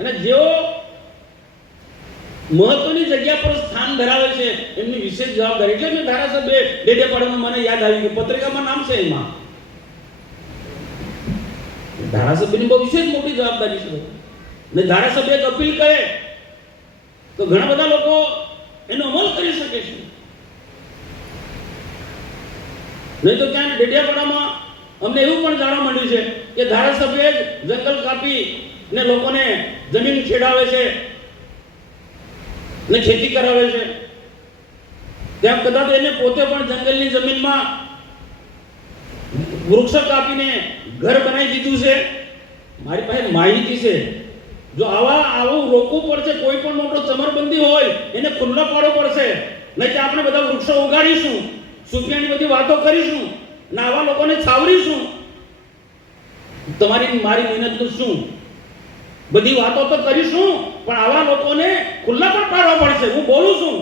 અને જેઓ મહત્વની જગ્યા પર સ્થાન ધરાવે છે, એમની વિશેષ જવાબદારી. એટલે મેં ધારાસભ્ય ડેડેપાડામાં મને યાદ આવી ગયું પત્રિકામાં નામ છે એમાં. ધારાસભ્યની બહુ વિશેષ મોટી જવાબદારી છે. ને ધારાસભ્ય અપીલ કરે તો ઘણા બધા લોકો એનો અમલ કરી શકે છે. નહીં તો ક્યાંક ડેડિયાપાડામાં અમને એવું પણ જાણવા મળ્યું છે કે ધારાસભ્ય જંગલ કાપી ને લોકોને જમીન ખેડાવે છે ને ખેતી કરાવે છે. ત્યાં કદાચ એને પોતે પણ જંગલની જમીનમાં વૃક્ષો કાપીને ઘર બનાવી દીધું છે. મારી પાસે માહિતી છે. જો આવા આવું રોકવું પડશે, કોઈ પણ મોટો ચમરબંધી હોય, એને ખુલ્લો પાડવો પડશે. નહીં તો આપણે બધા વૃક્ષો ઉગાડીશું સુફિયાની બધી વાતો કરીશું, ને આવા લોકોને છાવરીશું. તમારી મારી મહેનતનું શું? બધી વાતો તો કરીશું, પણ આવા લોકોને ખુલ્લા પણ પાડવા પડશે. હું બોલું છું.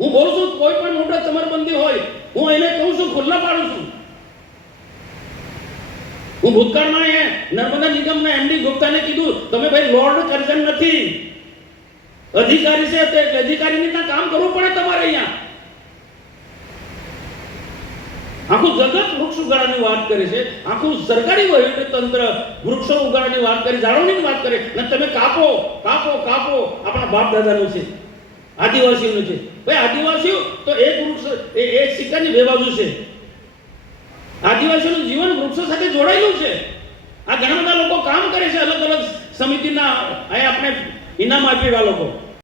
હું બોલું છું, કોઈ પણ મોટા ચમરબંધી હોય, હું એને કહું છું, ખુલ્લા પાડું છું. હું ભૂતકાળમાં એ નર્મદા નિગમના એમડી ગુપ્તાને કીધું, તમે ભાઈ લોર્ડ કરજન નથી. અધિકારી છે તે અધિકારીની ત્યાં કામ કરવું પડે તમારે અહીંયા. આખું જગત વૃક્ષ ઉગાડવાની વાત કરે છે. આખું સરકારી વહીવટી તંત્ર વૃક્ષો ઉગાડવાની વાત કરે, જાળવણીની વાત કરે. અને તમે કાપો કાપો કાપો. આપણા બાપ દાદાનું છે આદિવાસીઓનું છે. ભાઈ, આદિવાસીઓ તો એક વૃક્ષ, એ એક સિક્કાની બે બાજુ છે. આદિવાસીઓનું જીવન વૃક્ષો સાથે જોડાયેલું છે. આ ઘણા બધા લોકો કામ કરે છે અલગ અલગ સમિતિના, અહીંયા આપણે ઇનામ આપેલા લોકો.